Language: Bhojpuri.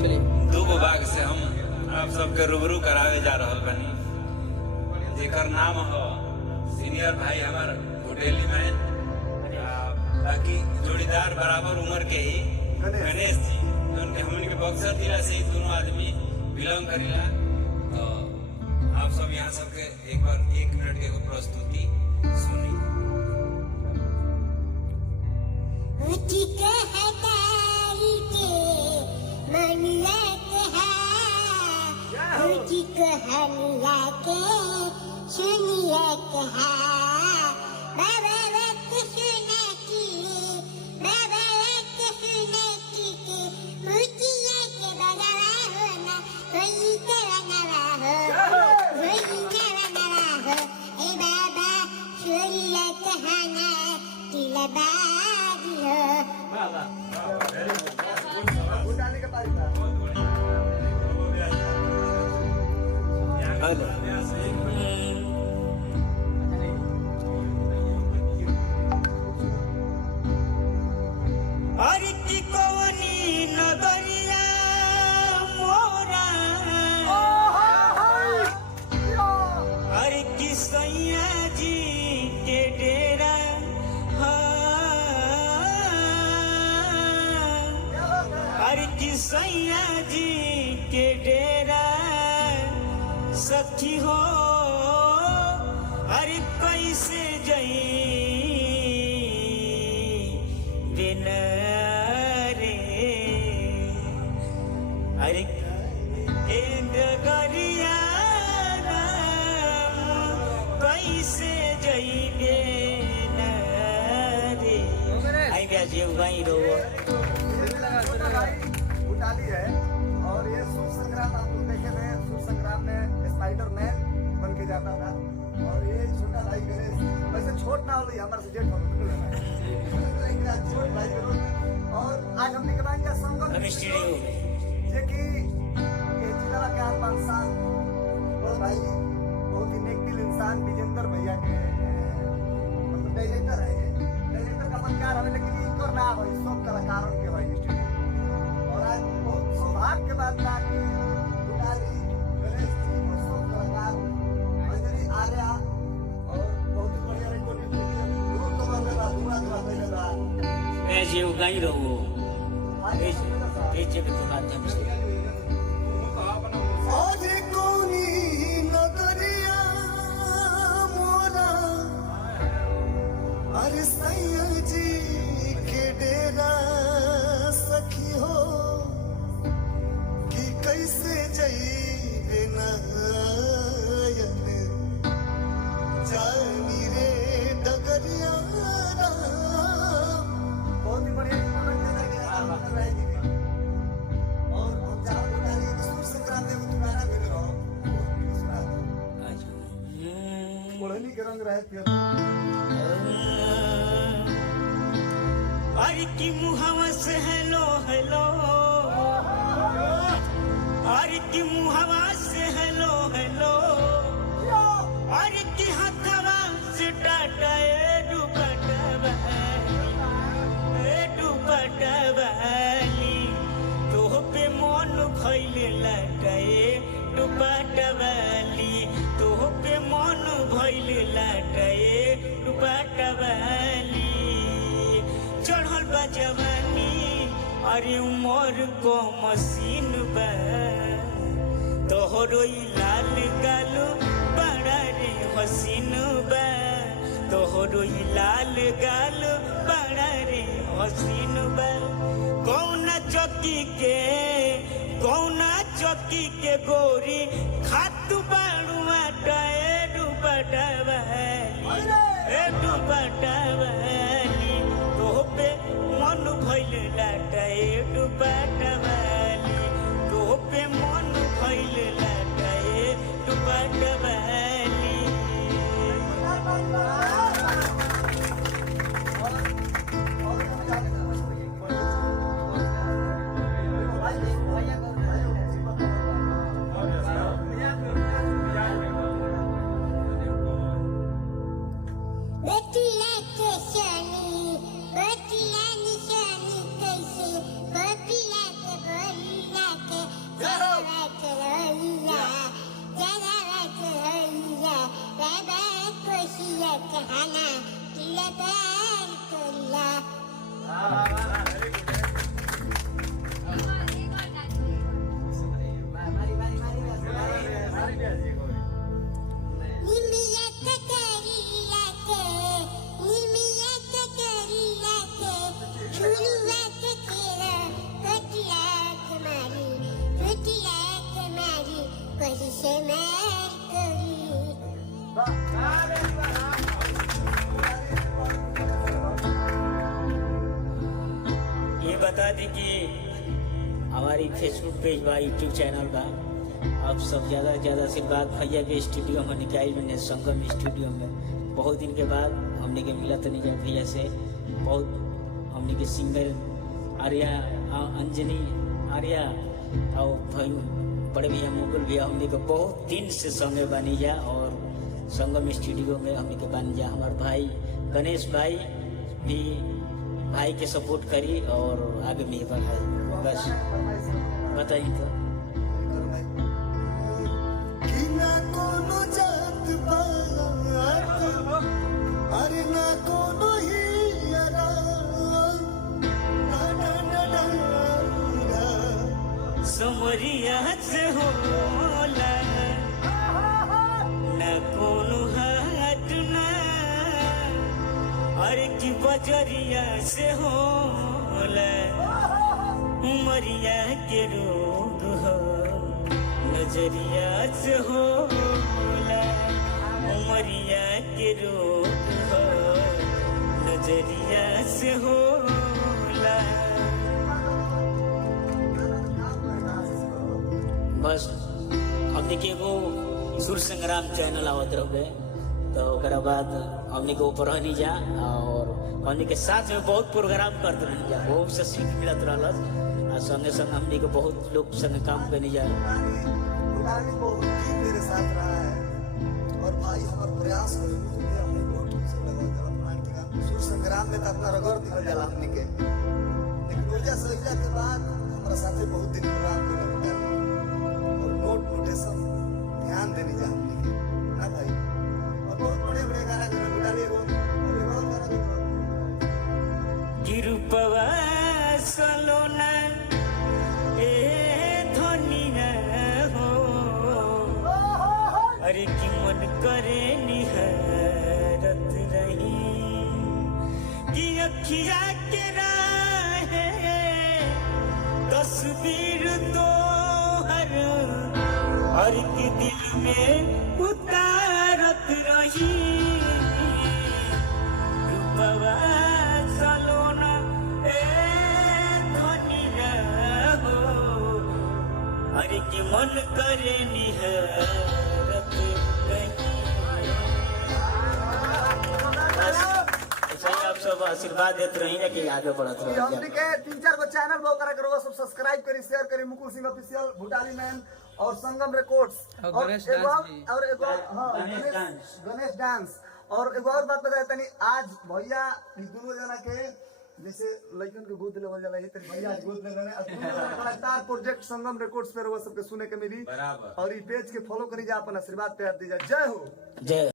चलिए दो भाग से हम आप सबके रूबरू करावे जा रहल बनी, जेकर नाम हो सीनियर भाई हमार होटेली में, बाकी जोड़ीदार बराबर उम्र के ही गणेश जी, उनके हमन के बक्सर जिला से दोनों आदमी बिलोंग करीला। तो आप सब यहाँ सबके एक बार 1 मिनट के प्रस्तुति सुनी। सैया जी के डेरा सखी हो, अरे कैसे जई बिन रे, अरे डगरिया कैसे जई बिन रे। आई ब्याज गई रो उटाली है। और ये सूर संग्राम आप लोग देखे थे, सूर संग्राम में स्पाइडरमैन बन के जाता था। और ये छोटा भाई गणेश, वैसे छोट ना हो हमारे से जेठ हो छोट भाई गणेश। और आज हम निकलाएंगे संगम जे कि जिला के 5 साल और भाई बहुत ही नेक दिल इंसान विजेंद्र भैया के मतलब डायरेक्टर है। डायरेक्टर का मनकार हमें, लेकिन इनको ना हो सब कलाकारों के भाई। और आज बहुत सौभाग्य के बाद था कि उटाली गणेश जी और सब कलाकार अंजलि आर्या और बहुत बढ़िया रिकॉर्डिंग दूर तो बन रहा दूरा मैं जीव गई रहूं ये जब तो माध्यम से आज कोनी नगरिया मोरा, अरे सैया जी के डेरा सखी हो, कि कैसे जई नयन जानी रे डगरिया। बहुत ही बढ़िया और हम चारों उटाली सूर संग्राम में तुम्हारा मिल रहा मोड़नी के रंग रहे थे। अरे की मुहावा से हेलो हेलो, अरे की मुहावा से हेलो हेलो, अरे की हथवा से टाटा दुपट्टा वाली, तो पे मन भइले लटाए दुपट्टा वाली, तो पे मन भइले लटाए दुपट्टा वाली। चढ़ल बा जवानी, अरे उमर को मशीन बा, तोहरो लाल गालो बड़ा रे हसीन बा, तोहरो लाल गालो बड़ा रे हसीन बा। कौना चौकी के गोरी खातू बाड़ुआ टाए दुपट्टा वाली, दुपट्टा वाली, तोहपे मन भइल लाटाए दुपट्टा वाली, तोहपे मन भइल लाटाए दुपट्टा वाली। Let's कहना लबार कोला निमिया ककरिया के निमिया ककरिया के झुलुआ ककेरा कटिया कुमारी कटिया कुमारी कहीं से मार करी ये बता दी कि हमारी फेसबुक पेज बा, यूट्यूब चैनल बा। अब सब ज्यादा से ज्यादा आशीर्वाद भैया के स्टूडियो में निकाल मैंने संगम स्टूडियो में बहुत दिन के बाद हमने के मिला तो नहीं भैया से। बहुत हमने के सिंगर आर्या अंजनी आर्या और भाई बड़े भैया मुकुल भैया हमने के बहुत दिन से संगे बनी जा और संगम स्टूडियो में हमने के बन जा। हमारे भाई गणेश भाई भी भाई के सपोर्ट करी और आगे में बढ़ाई। बस बताइए तो कि ना कोनो जात पात अरे ना कोनो ही अरा ना ना ना ना ना समरिया से होला न कोनो हाट ना अरे की बजरिया से होला उमरिया के रोग हो नजरिया से होला उमरिया के रोग हो नजरिया से होला। बस हमने के एगो सुर संग्राम चैनल आवत रहे तो ओकरा बाद हमने के ऊपर रहनी जा और हमने के साथ में बहुत प्रोग्राम करते रहनी जा। बहुत से सीख मिलत रहल और संगे संग हमने के बहुत लोग संग काम करनी जा। बुलानी बहुत दिन मेरे साथ रहा है और भाई हमार प्रयास करें तो भी हमने बहुत से लगा जला प्लान का सुर संग्राम में तो अपना रगड़ दिखल जाला हमने के लेकिन रोजा सहिला के बाद हमारा साथे बहुत दिन प्रोग्राम के लगा और नोट नोटेशन ध्यान देनी जा हमने के ना भाई और बहुत बड़े बड़े गाना के डाले वो अभी बहुत गाना के गिरुपवा सलोना ए धनिया हो अरे की मन करे निहारत रही कि अखिया के राहे तस्वीर तो हर हर के दिल में उतारत रही रूपवा सलोना ए धनिया हो अरे की मन करे निहारत रही। आप सब आशीर्वाद देते रही कि आगे बढ़त कि हमने के 3-4 गो चैनल वो करा करो सब सब्सक्राइब करी शेयर करी मुकुल सिंह ऑफिशियल भूटाली मैन और संगम रिकॉर्ड्स और एगो हां गणेश डांस और एगो और बात बताए तनी आज भैया ई दोनों जना के जैसे लड़कन के गोद लेवल जाला तनी भैया आज गोद लेने कलाकार प्रोजेक्ट संगम रिकॉर्ड्स पे वो सबके सुने के मिली बराबर और ई पेज के फॉलो करी जा अपन आशीर्वाद प्यार दी जा। जय हो जय।